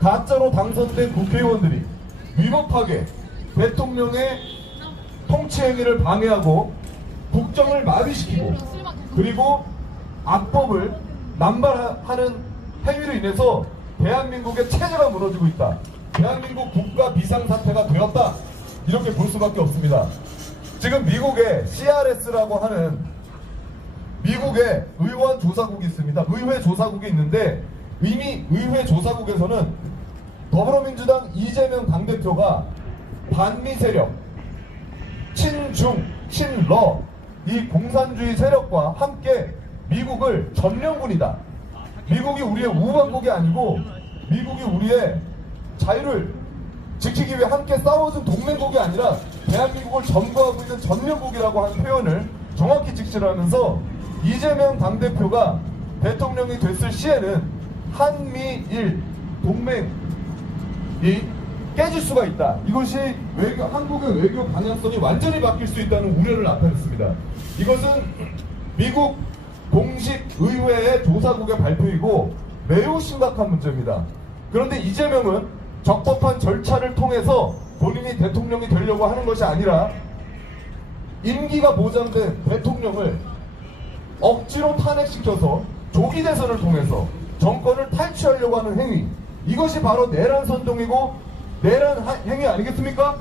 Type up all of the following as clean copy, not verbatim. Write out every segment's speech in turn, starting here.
가짜로 당선된 국회의원들이 위법하게 대통령의 통치 행위를 방해하고 국정을 마비시키고 그리고 악법을 남발하는 행위로 인해서 대한민국의 체제가 무너지고 있다. 대한민국 국가 비상사태가 되었다. 이렇게 볼 수밖에 없습니다. 지금 미국의 CRS라고 하는 미국의 의원 조사국이 있습니다. 의회 조사국이 있는데 이미 의회 조사국에서는 더불어민주당 이재명 당대표가 반미 세력, 친중, 친러 이 공산주의 세력과 함께 미국을 점령군이다. 미국이 우리의 우방국이 아니고 미국이 우리의 자유를 지키기 위해 함께 싸워준 동맹국이 아니라 대한민국을 점거하고 있는 점령국이라고 한 표현을 정확히 직시를 하면서 이재명 당대표가 대통령이 됐을 시에는 한미일 동맹이 깨질 수가 있다. 이것이 한국의 외교 방향성이 완전히 바뀔 수 있다는 우려를 나타냈습니다. 이것은 미국 공식 의회의 조사국의 발표이고 매우 심각한 문제입니다. 그런데 이재명은 적법한 절차를 통해서 본인이 대통령이 되려고 하는 것이 아니라 임기가 보장된 대통령을 억지로 탄핵시켜서 조기 대선을 통해서 정권을 탈취하려고 하는 행위, 이것이 바로 내란 선동이고 내란 행위 아니겠습니까?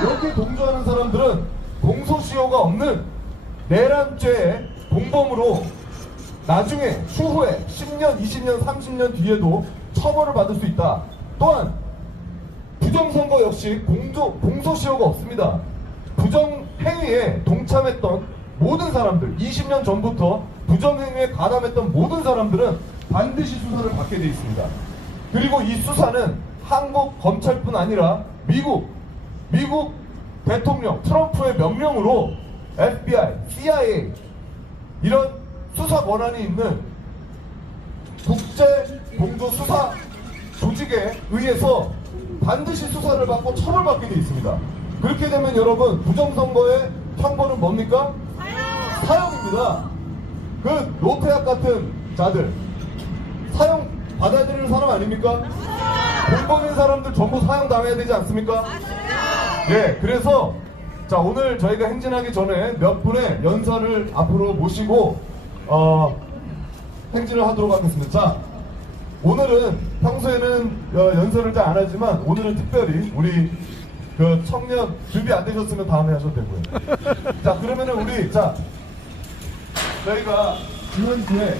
이렇게 동조하는 사람들은 공소시효가 없는 내란죄의 공범으로 나중에 추후에 10년, 20년, 30년 뒤에도 처벌을 받을 수 있다. 또한 부정선거 역시 공소시효가 없습니다. 부정행위에 동참했던 모든 사람들, 20년 전부터 부정행위에 가담했던 모든 사람들은 반드시 수사를 받게 되어 있습니다. 그리고 이 수사는 한국 검찰뿐 아니라 미국 대통령 트럼프의 명령으로 FBI, CIA 이런 수사 권한이 있는 국제 공조 수사 조직에 의해서 반드시 수사를 받고 처벌받게 되어 있습니다. 그렇게 되면 여러분 부정선거의 형벌은 뭡니까? 사형입니다. 그 노태악 같은 자들 사형 받아들이는 사람 아닙니까? 공범인 사람들 전부 사형 당해야 되지 않습니까? 예, 그래서 자 오늘 저희가 행진하기 전에 몇 분의 연설을 앞으로 모시고 행진을 하도록 하겠습니다. 자, 오늘은 평소에는 연설을 잘 안 하지만 오늘은 특별히 우리 그 청년 준비 안 되셨으면 다음에 하셔도 되고요. 자, 그러면은 우리 저희가 지난주에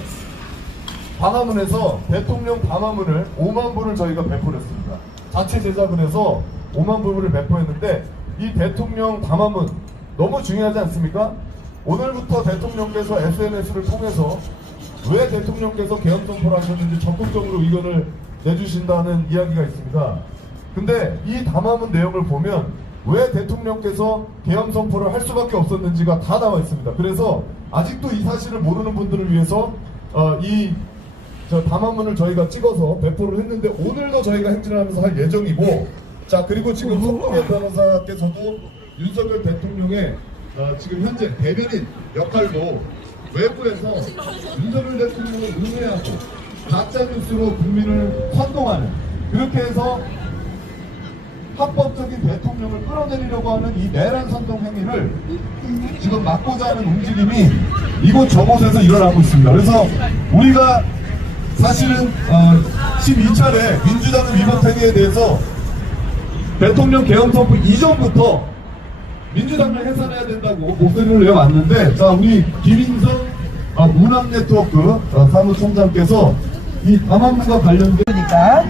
광화문에서 대통령 담화문을 5만 부를 저희가 배포를 했습니다. 자체 제작을 해서 5만 부를 배포했는데 이 대통령 담화문 너무 중요하지 않습니까? 오늘부터 대통령께서 SNS를 통해서 왜 대통령께서 계엄 선포를 하셨는지 적극적으로 의견을 내주신다는 이야기가 있습니다. 근데 이 담화문 내용을 보면 왜 대통령께서 계엄 선포를 할 수밖에 없었는지가 다 나와 있습니다. 그래서 아직도 이 사실을 모르는 분들을 위해서 저 담화문을 저희가 찍어서 배포를 했는데 오늘도 저희가 행진하면서 할 예정이고, 자 그리고 지금 송동현 변호사께서도 윤석열 대통령의 지금 현재 대변인 역할로 외부에서 윤석열 대통령을 음해하고 가짜뉴스로 국민을 선동하는, 그렇게 해서 합법적인 대통령을 끌어내리려고 하는 이 내란 선동 행위를 지금 막고자 하는 움직임이 이곳 저곳에서 일어나고 있습니다. 그래서 우리가 사실은 12차례 민주당의 위법 행위에 대해서 대통령 계엄 선포 이전부터 민주당을 해산해야 된다고 목소리를 내어왔는데, 자 우리 김인성 문학네트워크 사무총장께서 이 담화문과 관련되니까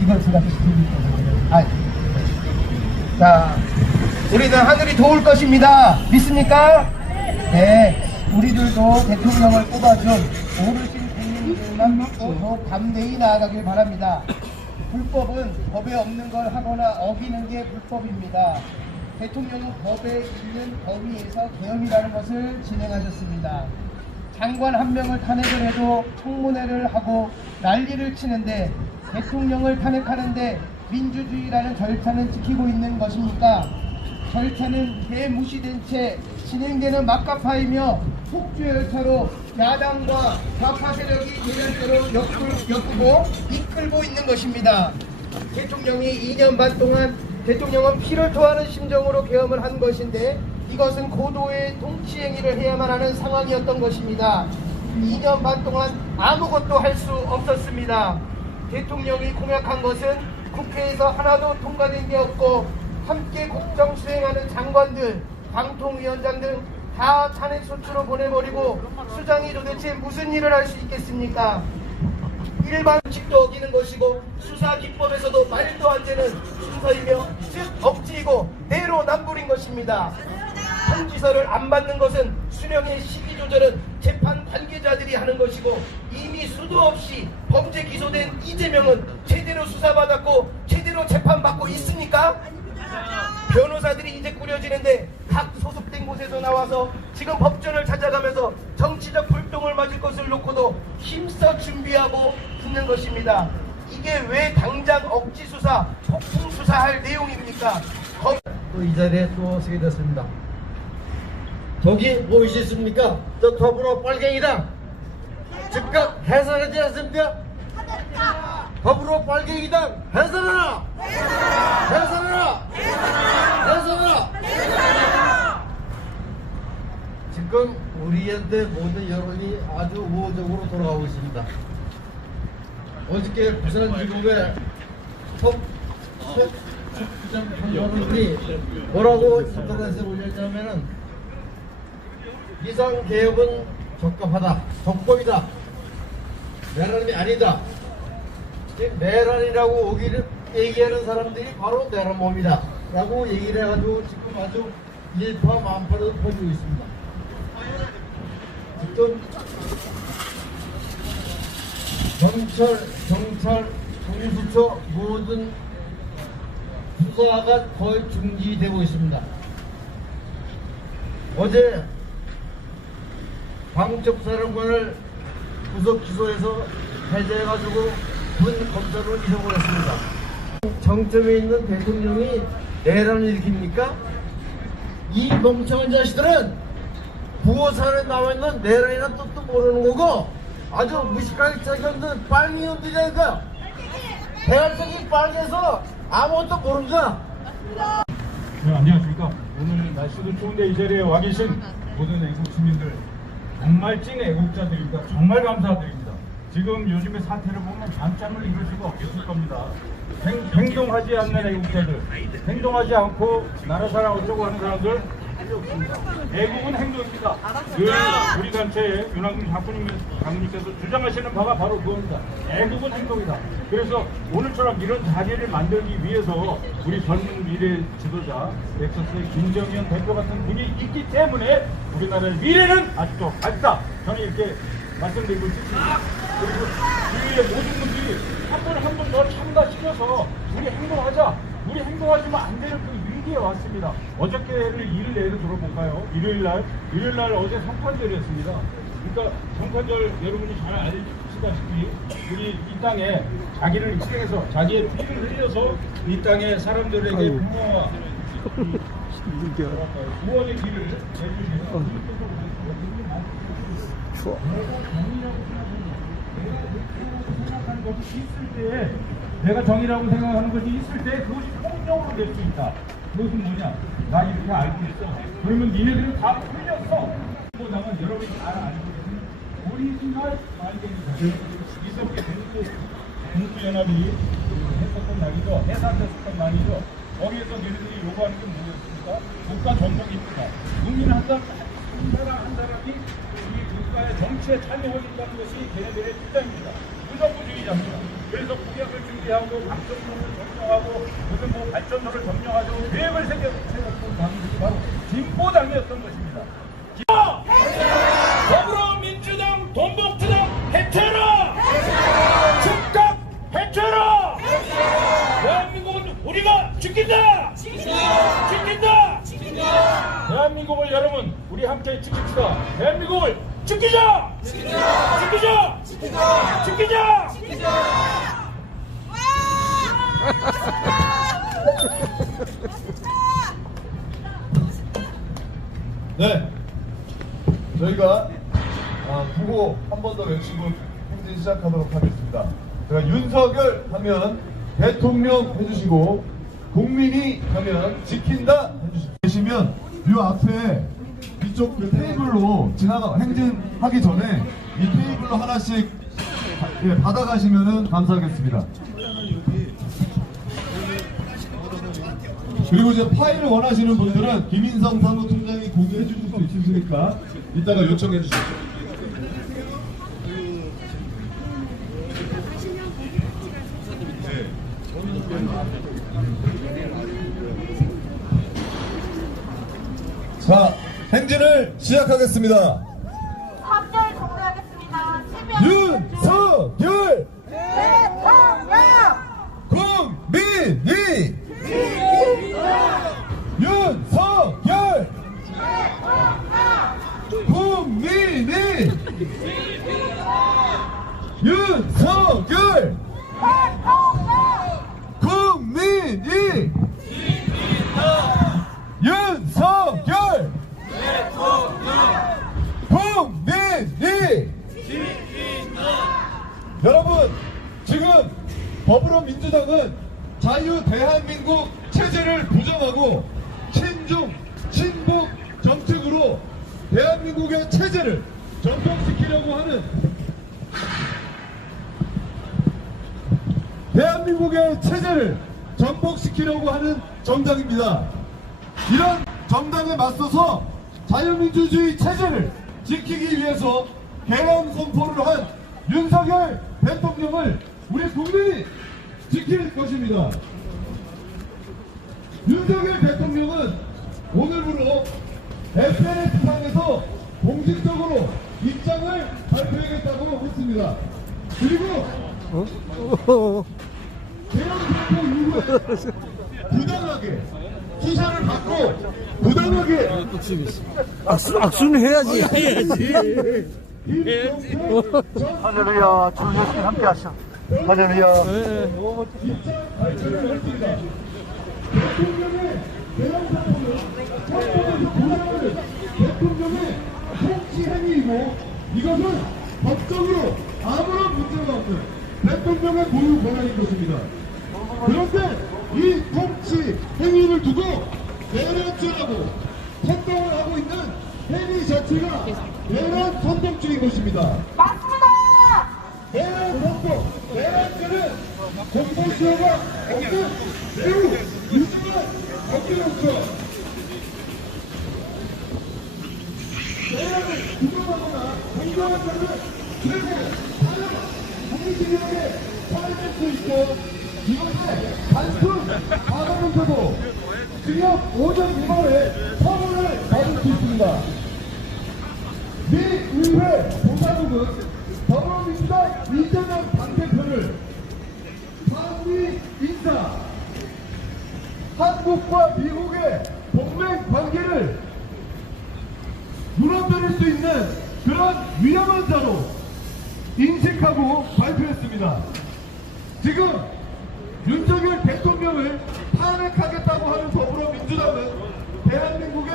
이걸 제가 드립니다. 자, 우리는 하늘이 도울 것입니다. 믿습니까? 네, 우리들도 대통령을 뽑아준 오르신 국민들만 믿고 담대히 나아가길 바랍니다. 불법은 법에 없는 걸 하거나 어기는 게 불법입니다. 대통령은 법에 있는 범위에서 계엄이라는 것을 진행하셨습니다. 장관 한 명을 탄핵을 해도 청문회를 하고 난리를 치는데 대통령을 탄핵하는데 민주주의라는 절차는 지키고 있는 것입니까? 절차는 개무시된 채 진행되는 막가파이며 폭주 열차로 야당과 좌파 세력이 예전대로 엮고 이끌고 있는 것입니다. 대통령이 2년 반 동안 대통령은 피를 토하는 심정으로 계엄을 한 것인데 이것은 고도의 통치행위를 해야만 하는 상황이었던 것입니다. 2년 반 동안 아무것도 할 수 없었습니다. 대통령이 공약한 것은 국회에서 하나도 통과된 게 없고 함께 국정 수행하는 장관들, 방통위원장 등 다 탄핵 소추로 보내버리고 수장이 도대체 무슨 일을 할 수 있겠습니까? 일반칙도 어기는 것이고 수사 기법에서도 말도 안 되는 순서이며 즉 억지이고 내로남불인 것입니다. 통지서를 안 받는 것은 수령의 시기 조절은 재판 관계자들이 하는 것이고 이미 수도 없이 범죄 기소된 이재명은 제대로 수사받았고 제대로 재판받고 있습니까? 변호사들이 이제 꾸려지는데 각 소속된 곳에서 나와서 지금 법전을 찾아가면서 정치적 불똥을 맞을 것을 놓고도 힘써 준비하고 붙는 것입니다. 이게 왜 당장 억지 수사, 폭풍 수사할 내용입니까? 또 이 자리에 또 서게 됐습니다. 저기 보이시습니까? 저 더불어 빨갱이당 즉각 해산하지 않습니까? 더불어 빨갱이당 해산하라! 해산하라! 해산하라! 지금 우리한테 모든 여론이 아주 우호적으로 돌아가고 있습니다. 어저께 부산지구의 여러분들이 뭐라고 인터넷에 올렸냐면은 비상개혁은 적합하다, 적법이다, 내란이 아니다. 지금 내란이라고 얘기하는 사람들이 바로 내란범이다 라고 얘기를 해가지고 지금 아주 일파만파로 퍼지고 있습니다. 지금 경찰, 공수처 모든 수사가 거의 중지되고 있습니다. 어제 방첩사령관을 구속 기소해서 해제해가지고 군 검사로 이송을 했습니다. 정점에 있는 대통령이 내란을 일으킵니까? 이 멍청한 자식들은 구호산에 나와있는 내란이라는 뜻도 모르는 거고 아주 무식하게 생겼는 빨갱이놈들이니까 대한민국이 빨개서 아무것도 모른다. 네, 안녕하십니까. 오늘 날씨도 추운데 이 자리에 와 계신 모든 애국 시민들 정말 찐 애국자들입니다. 정말 감사드립니다. 지금 요즘의 사태를 보면 잠잠을 이룰 수가 없을 겁니다. 행동하지 않는 애국자들, 행동하지 않고 나라 사랑 어쩌고 하는 사람들 필요 없습니다. 애국은 행동입니다. 늘 우리 단체의 윤학중 장군님께서 주장하시는 바가 바로 그겁니다. 애국은 행동이다. 그래서 오늘처럼 이런 자리를 만들기 위해서 우리 젊은 미래 지도자 넥서스의 김정현 대표 같은 분이 있기 때문에 우리나라의 미래는 아직도 밝다. 저는 이렇게 말씀드리고 싶습니다. 그리고 주위의 모든 분들이 한 번 더 참가시켜서 우리 행동하자. 우리 행동하시면 안 되는 그 위기에 왔습니다. 어저께를 일을 예로 들어볼까요? 일요일날 어제 성탄절이었습니다. 그러니까 성탄절 여러분이 잘 아시다시피 우리 이 땅에 자기를 희생해서 자기의 피를 흘려서 이 땅에 사람들에게 부모와 구원의 길을 내주시는 추워. 것이 있을 때에 내가 정의라고 생각하는 것이 있을 때 그것이 폭력으로 될 수 있다. 그것은 뭐냐? 나 이렇게 알고 있어. 그러면 니네들은 다 풀렸어. 보다는 여러분이 잘 알고 있는 오리지널 말갱이다. 이석기 공수연합이 했었던 날이죠. 해산됐었던 날이죠. 거기에서 너희들이 요구하는 게 뭐였습니까? 국가 전복입니다. 국민 한 사람 한 사람이 이 국가의 정치에 참여하고 있다는 것이 걔네들의 주장입니다. 무정부주의자입니다. 그래서 국약을 준비하고 방송론을 점령하고 무슨 뭐 발전소를 점령하고 계획을 세웠던 당이 바로 진보당이었던 것입니다. 더불어민주당, 돈봉투당 해체라! 즉각 해체라! 대한민국은 우리가 지킨다! 지킨다! 대한민국을 여러분 우리 함께 지킵시다. 대한민국을 지키자! 지키자! 지키자! 네, 저희가 지금 행진 시작하도록 하겠습니다. 제가 윤석열 하면 대통령 해주시고 국민이 하면 지킨다 해주시고 계시면 이 앞에 이쪽 그 테이블로 행진하기 전에 이 테이블로 하나씩 받아가시면 감사하겠습니다. 그리고 이제 파일을 원하시는 분들은 김인성 사무총장이 공유해 주실 수 있으니까 이따가 요청해 주십시오. 네. 자, 행진을 시작하겠습니다. 3절 공개하겠습니다. 윤석열 대통령 국민이 윤석열 국민이 윤석열 국민이 윤석열 국민이 여러분 지금 더불어민주당은 자유 대한민국 체제를 부정하고 친중 친북 정책으로 대한민국의 체제를 전복시키려고 하는 대한민국의 체제를 전복시키려고 하는 정당입니다. 이런 정당에 맞서서 자유민주주의 체제를 지키기 위해서 개헌 선포를 한 윤석열 대통령을 우리 국민이 지킬 것입니다. 윤석열 대통령은 오늘부로 SNS상에서 공식적으로 입장을 발표하겠다고 했습니다. 그리고 개헌 선포 이후에 부당하게 수사를 받고 부당하게 악수는 해야지. 할렐루야, 주 예수님 함께 하셔. 할렐루야. 대통령의 대형사건은 헌법에서 보장하는 대통령의 통치 행위이고 이것은 법적으로 아무런 문제가 없는 대통령의 고유 권한인 것입니다. 그런데 이 통치 행위를 두고 내란죄라고 선동을 하고 있는 행위 자체가 내란 선동죄인 것입니다. 맞습니다. 내란 선동, 내란죄는 공소시효가 없는 매우 유중한 법규로서 내란을 규정하거나 공정하자는 최고 사형 국민시민에게 처해질 수 있고 이것에 단순 사과문서도 징역 5년 미만의 처벌을 받을 수 있습니다. 미 의회 조사국은 더불어민주당 이재명 당대표를 상위 인사 한국과 미국의 동맹 관계를 무너뜨릴 수 있는 그런 위험한 자로 인식하고 발표했습니다. 지금 윤석열 대통령을 탄핵하겠다고 하는 더불어민주당은 대한민국의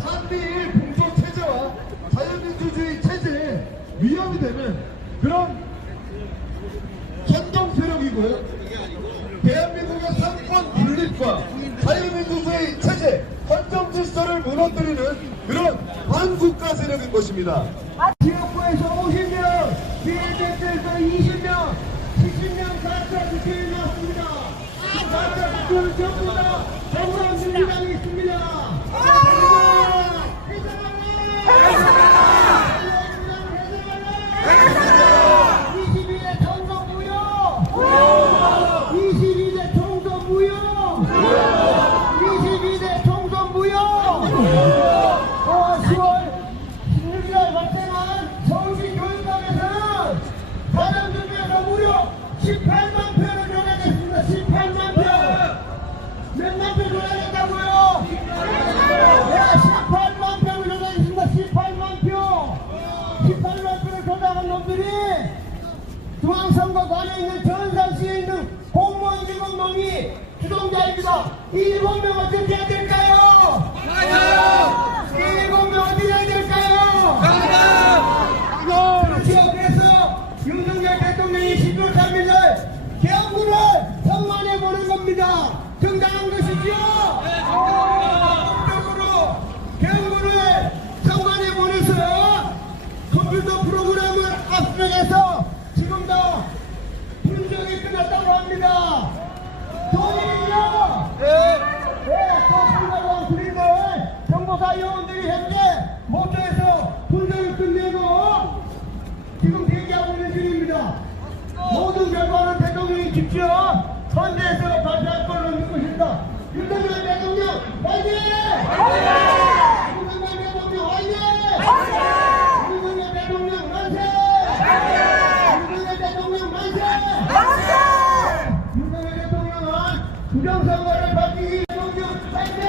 한미일 공조 체제와 자유민주주의 체제에 위협이 되는 그런 선동 세력이고 대한민국의 상권 분립과 자유민주주의 체제, 헌정 질서를 무너뜨리는 그런 반국가 세력인 것입니다. 지역구에서 50명, 비례대표에서 20명, 70명 가짜 국회의원 나왔습니다. 가짜 국회의원 전부 다 더불어민주당이 있습니다. 해산하라! 22대 총선 무효! 22대 총선 무효! 22대 총선 무효! 10월 16일 발생한 서울시 교육감에서는 사람들 중에서 무려 18만 표를 조작했습니다. 18만 표! 몇만 표 조작했다고요? 네, 18만 표를 조작했습니다. 18만 표! 18만 표를 조작한 놈들이 중앙선거관에 있는 전산시에 있는 공무원 7명이 주동자입니다. 7명 어떻게 해야 될까요? 7명 어떻게 해야 될까요? 그렇죠. 그래서 정당한 것이지요? 적극적으로 개헌군을 정관에 보내서 컴퓨터 프로그램을 압수해서 지금도 분석이 끝났다고 합니다. 돈이요? 네, 또 상당한 군인들 정보사 요원들이 현재 모처에서 분석을 끝내고 지금 대기하고 있는 중입니다. 모든 결과는 대통령이 직접 선대에서 발표할 걸로 믿고 있습니다. 윤석열 대통령 화이팅! 윤석열 대통령 화이팅! 윤석열 대통령 만세! 윤석열 대통령 만세! 윤석열 대통령은 부정선거를 밝히기 대통령 화이팅!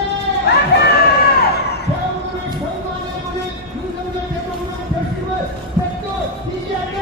대한민국을 선거하려는 윤석열 대통령 결심을 택도 지지한다!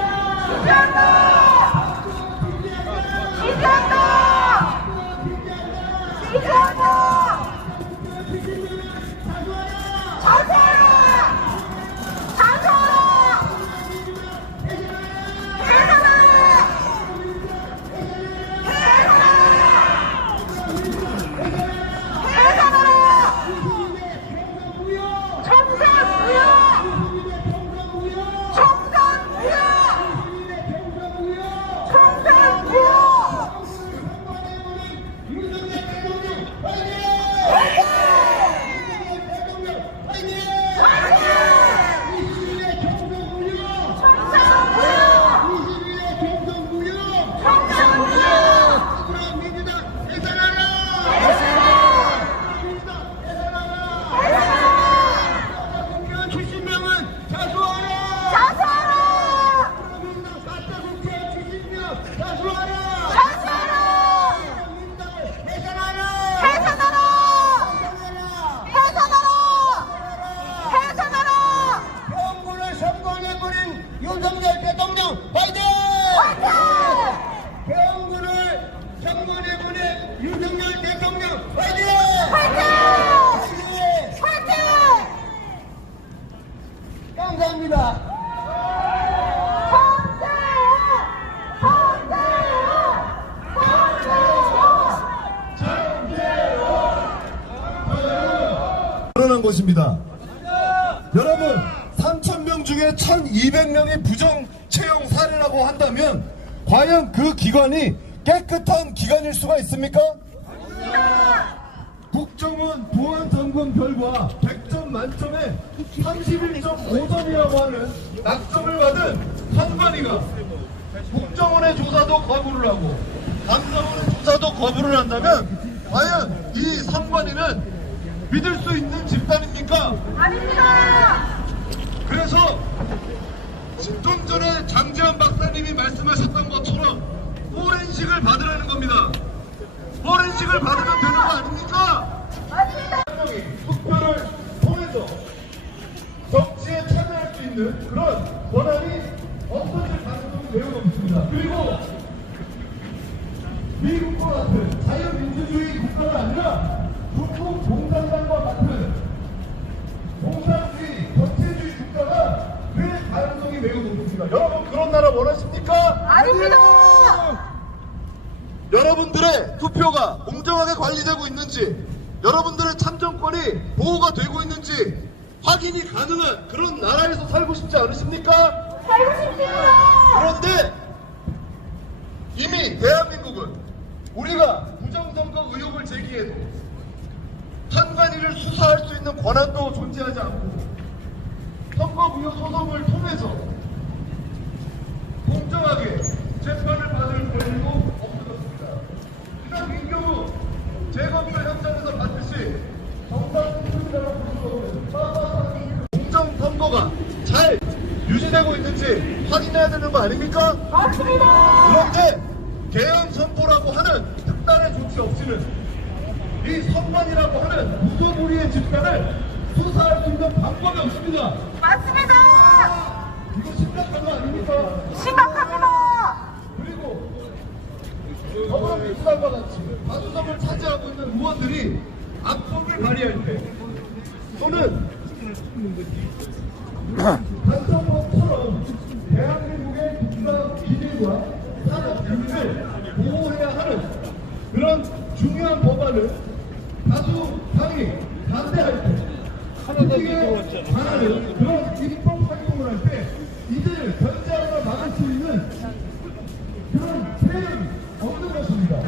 윤석열 대통령 화이팅! 개헌군을 정권해보낸 윤석열 대통령 화이팅! 감사합니다. 드러난 것입니다. 여러분, 3,000명 중에 1,200명이 부정 채용 사례라고 한다면 과연 그 기관이 깨끗한 기관일 수가 있습니까? 국정원 보안 점검 결과 100점 만점에 31.5점이라고 하는 낙점을 받은 선관위가 국정원의 조사도 거부를 하고 감사원의 조사도 거부를 한다면 과연 이 선관위는 믿을 수 있는 집단입니까? 아닙니다. 그래서 좀 전에 장재환 박사님이 말씀하셨던 것처럼 포렌식을 받으라는 겁니다. 포렌식을 받으면 되는 거 아닙니까? 아닙니다. 투표를 통해서 정치에 참여할 수 있는 그런 권한이 없어질 가능성이 매우 높습니다. 그리고 미국과 같은 자유민주주의 국가가 아니라 북극 공산당과 같은 공산주의, 전체주의 국가가 될 가능성이 매우 높습니다. 여러분, 그런 나라 원하십니까? 아닙니다. 여러분들의 투표가 공정하게 관리되고 있는지, 여러분들의 참정권이 보호가 되고 있는지 확인이 가능한 그런 나라에서 살고 싶지 않으십니까? 살고 싶습니다. 그런데 이미 대한민국은 우리가 부정선거 의혹을 제기해도 선관위를 수사할 수 있는 권한도 존재하지 않고 선거구역 소송을 통해서 공정하게 재판을 받을 권리도 없어졌습니다. 이런 민경우 재검표 현장에서 봤듯이 공정선거가 잘 유지되고 있는지 확인해야 되는 거 아닙니까? 맞습니다. 그런데 개헌 선포라고 하는 특단의 조치 없이는 이 선관이라고 하는 무소불위의 집단을 수사할 수 있는 방법이 없습니다. 맞습니다. 이거 심각한 거 아닙니까? 심각합니다. 그리고 더불어민주당과 같이 다수석을 차지하고 있는 의원들이 악법을 발휘할 때 또는 간선법처럼 대한민국의 국가 기밀과 산업 기밀을 보호해야 하는 그런 중요한 법안을 다수 당이 반대할 때 그게 반하는 그런 입법 활동을 할 때 이들 견제하거나 막을 수 있는 그런 세력이 없는 것입니다.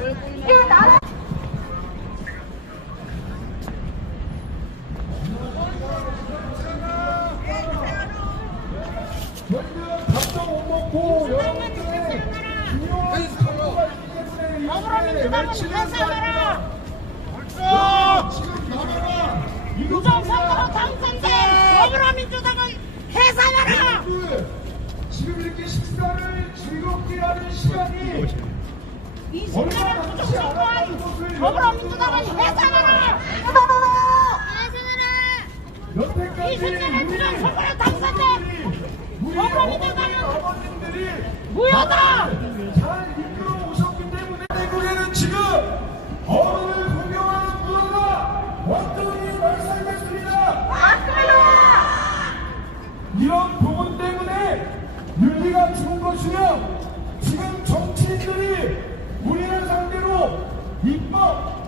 저희들은 밥도 못 먹고 여러분들의 중요한 선거가 있기 때문에 외치는 해산하라! 지금 나라가 부정선거로 당선된 더불어민주당을 해산하라! 지금 이렇게 식사를 즐겁게 하는 시간이 20년의 부정선거한 더불어민주당을 해산하라! 여태까지 20년의 부정선거로 당선된 우리 더불어민주당은 어머님들이 무효다! 잘 이끌어 오셨기 때문에 대국에는 지금 어른을 공경하는 문화가 완전히 말살됐습니다. 맞습니다! 이런 부분 때문에 윤리가 죽은 것이며 지금 정치인들이 우리를 상대로 입법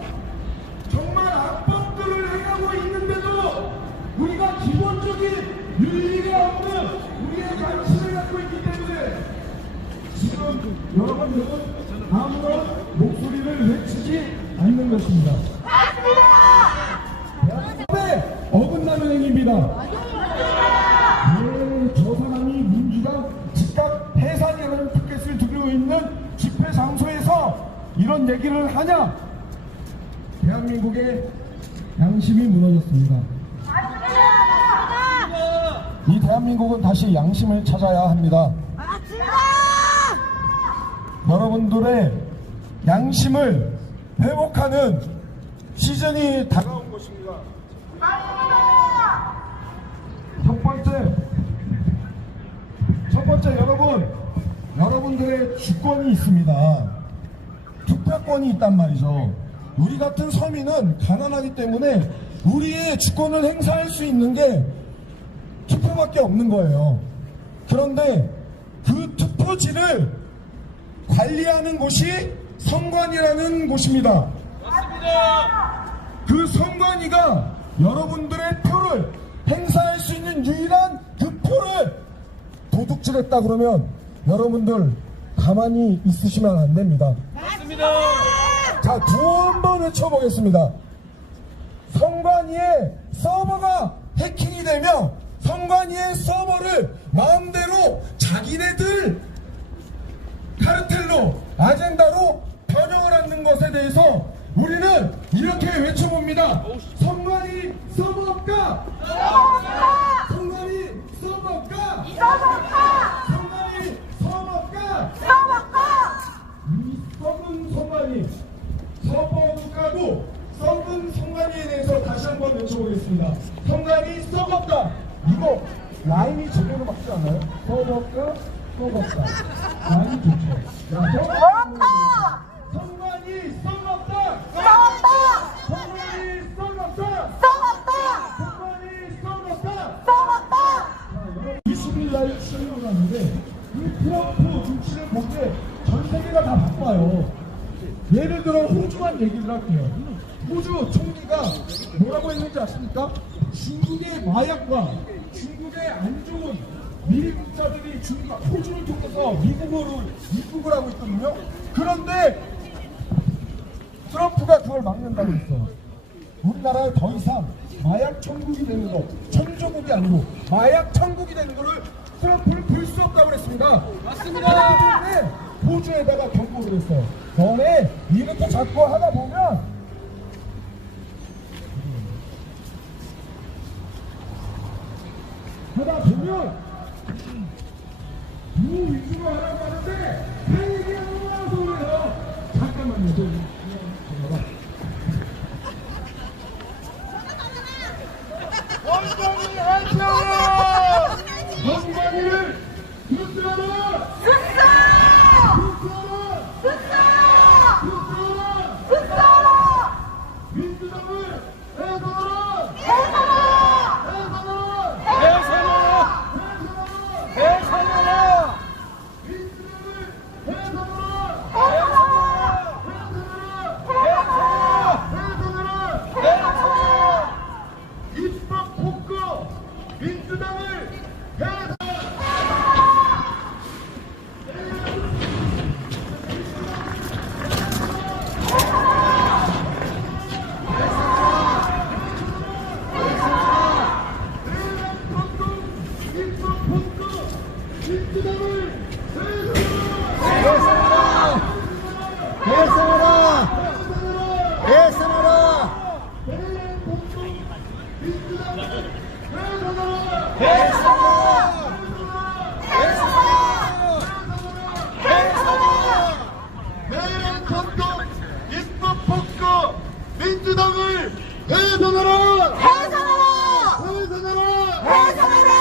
정말 악법들을 행하고 있는데도 우리가 기본적인 윤리가 없는 우리의 양심을 갖고 있기 때문에 지금 여러분들은 아무런 목소리를 외치지 않는 것입니다. 네, 어긋나는 행위입니다. 저 사람이 민주당 즉각 해산이라는 피켓을 들고 있는 집회 장소에서 이런 얘기를 하냐? 대한민국의 양심이 무너졌습니다. 이 대한민국은 다시 양심을 찾아야 합니다. 여러분들의 양심을 회복하는 시즌이 다가온 것입니다. 첫 번째 여러분들의 주권이 있습니다. 투표권이 있단 말이죠. 우리 같은 서민은 가난하기 때문에 우리의 주권을 행사할 수 있는 게 투표밖에 없는 거예요. 그런데 그 투표지를 관리하는 곳이 선관위라는 곳입니다. 맞습니다. 그 선관위가 여러분들의 표를 행사할 수 있는 유일한 그 표를 도둑질했다 그러면 여러분들 가만히 있으시면 안 됩니다. 맞습니다! 자, 두 번 외쳐보겠습니다. 선관위의 서버가 해킹이 되면 선관위의 서버를 마음대로 자기네들 카르텔로 아젠다로 변형을 하는 것에 대해서 우리는 이렇게 외쳐봅니다. 선관위 서버가 선관위 서버가 선관위 서버가 이 썩은 선관위 서버가도 썩은 선관위에 대해서 다시 한번 외쳐보겠습니다. 선관위 썩었다. 이거 라인이 제대로 맞지 않아요? 썩었다 썩었다 라인이 좋죠. 선관위 썩었다. 선관위 썩었다. 선관위 썩었다. 20일 날 시행을 하는데 이 트럼프 눈치를 보기에 전 세계가 다 바빠요. 예를 들어 호주만 얘기를 할게요. 호주 총리가 뭐라고 했는지 아십니까? 중국의 마약과 중국의 안 좋은 미국자들이 호주를 통해서 미국을 하고 있거든요. 그런데 트럼프가 그걸 막는다고 했어. 우리나라에 더 이상 마약 천국이 되는 거, 천조국이 아니고 마약 천국이 되는 거를 트럼프를 볼 수 없다고 그랬습니다. 맞습니다. 그렇기 때문에 호주에다가 경고를 했어요. 너네 이렇게 자꾸 하다 보면 무 위주로 하라고 하는데 그 얘기하고 나서 그래요. 잠깐만요. 선관위 해체하라! 선관위를 수스하라! 민주당을 해산하라! 민주당을 해산하라! 민주당을 해산하라! 해산하라! 해산하라! 해산하라!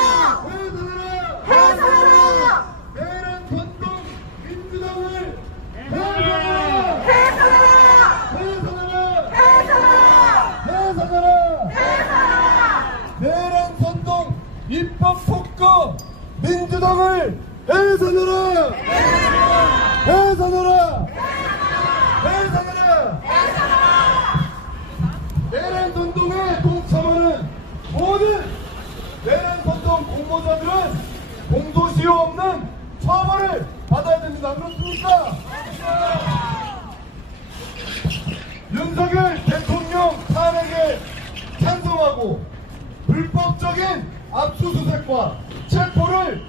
해산하라! 해산하라! 내란 선동 민주당을 해산하라! 해산하라! 해산하라! 해산하라! 해산하라! 내란 선동 입법 폭거 민주당을 해산하라! 해산하라! 해산하라! 내란 선동에 동참하는 모든 내란 선동 공모자들은 공소시효 없는 처벌을 받아야 됩니다. 그렇습니까? 윤석열 대통령 탄핵에 찬성하고 불법적인 압수수색과 체포를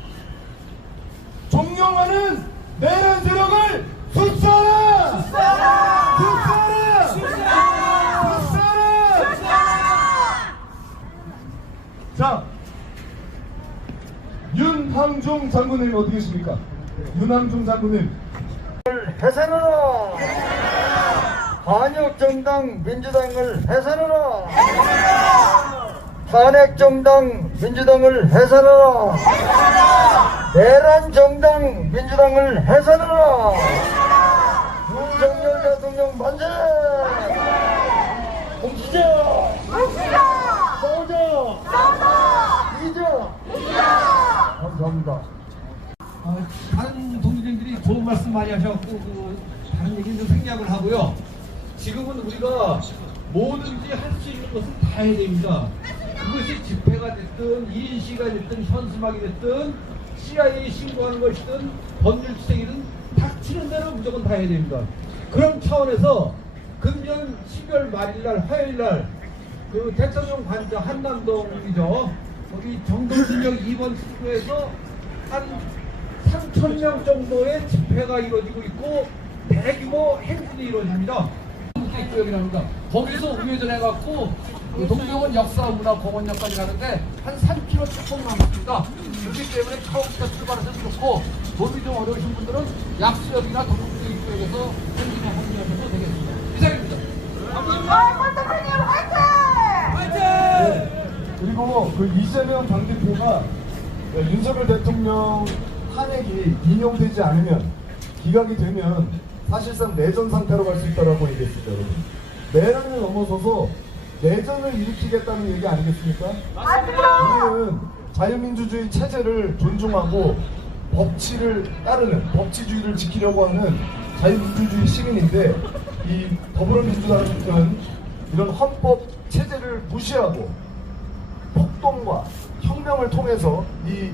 종용하는 내란 세력을 숙사하라! 숙사하라! 숙사하라! 자, 윤항중 장군님 어디 계십니까? 윤항중 장군님. 해산하라! 반역정당 민주당을 해산하라! 탄핵정당 민주당을 해산하라! 내란정당 민주당을 해산하라! 윤석열 대통령 만세! 공치자! 싸우자! 이기자! 감사합니다. 다른 동지들이 좋은 말씀 많이 하셔갖고 다른 얘기는 좀 생략을 하고요. 지금은 우리가 뭐든지 할 수 있는 것은 다 해야 됩니다. 그것이 집회가 됐든 1인 시가 됐든 현수막이 됐든 CIA 신고하는 것이든 법률투쟁이든 닥치는 대로 무조건 다 해야 됩니다. 그런 차원에서 금년 12월 말일날 화요일날 그 대통령 관저 한남동이죠. 거기 정동진역 2번 출구에서 한 3,000명 정도의 집회가 이루어지고 있고 대규모 행진이 이루어집니다. 구역이랍니다. 거기서 우회전해갖고 그 동대원 역사문화공원역까지 가는데 한 3km 조금 남았습니다. 그렇기 때문에 처음부터 출발해서 그렇고 몸이 좀 어려우신 분들은 약수역이나 동대역에서 행진에 합류하셔도 되겠습니다. 이상입니다. 그리고 그 이재명 당대표가 윤석열 대통령 탄핵이 인용되지 않으면 기각이 되면 사실상 내전 상태로 갈 수 있다라고 얘기했습니다, 여러분. 내란을 넘어서서 내전을 일으키겠다는 얘기 아니겠습니까? 우리는 자유민주주의 체제를 존중하고 법치를 따르는 법치주의를 지키려고 하는 자유민주주의 시민인데 이 더불어민주당은 이런 헌법 체제를 무시하고 폭동과 혁명을 통해서 이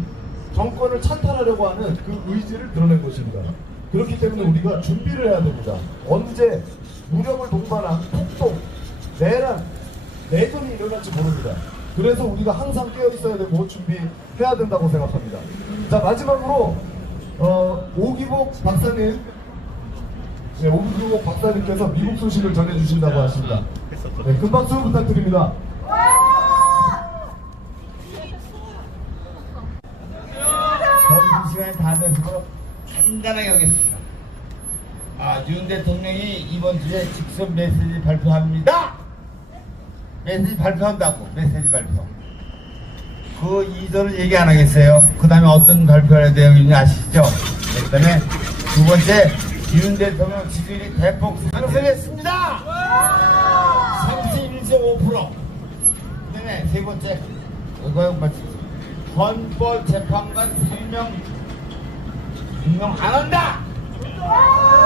정권을 찬탈하려고 하는 그 의지를 드러낸 것입니다. 그렇기 때문에 우리가 준비를 해야 됩니다. 언제 무력을 동반한 폭동, 내란, 내전이 일어날지 모릅니다. 그래서 우리가 항상 깨어 있어야 되고 준비해야 된다고 생각합니다. 자, 마지막으로 오기복 박사님, 네, 오기복 박사님께서 미국 소식을 전해주신다고 하십니다. 네, 큰 박수 부탁드립니다. 점심시간이 다 돼서 간단하게 하겠습니다. 윤 대통령이 이번 주에 직접 메시지 발표합니다. 메시지 발표한다고, 메시지 발표. 그 이전을 얘기 안 하겠어요. 그 다음에 어떤 발표할 내용인지 아시죠? 그 다음에 두 번째, 윤 대통령 지지율이 대폭 상승했습니다. 31.5%. 그 다음에 세 번째, 이거 맞추죠. 헌법재판관 3명 임명 안 한다!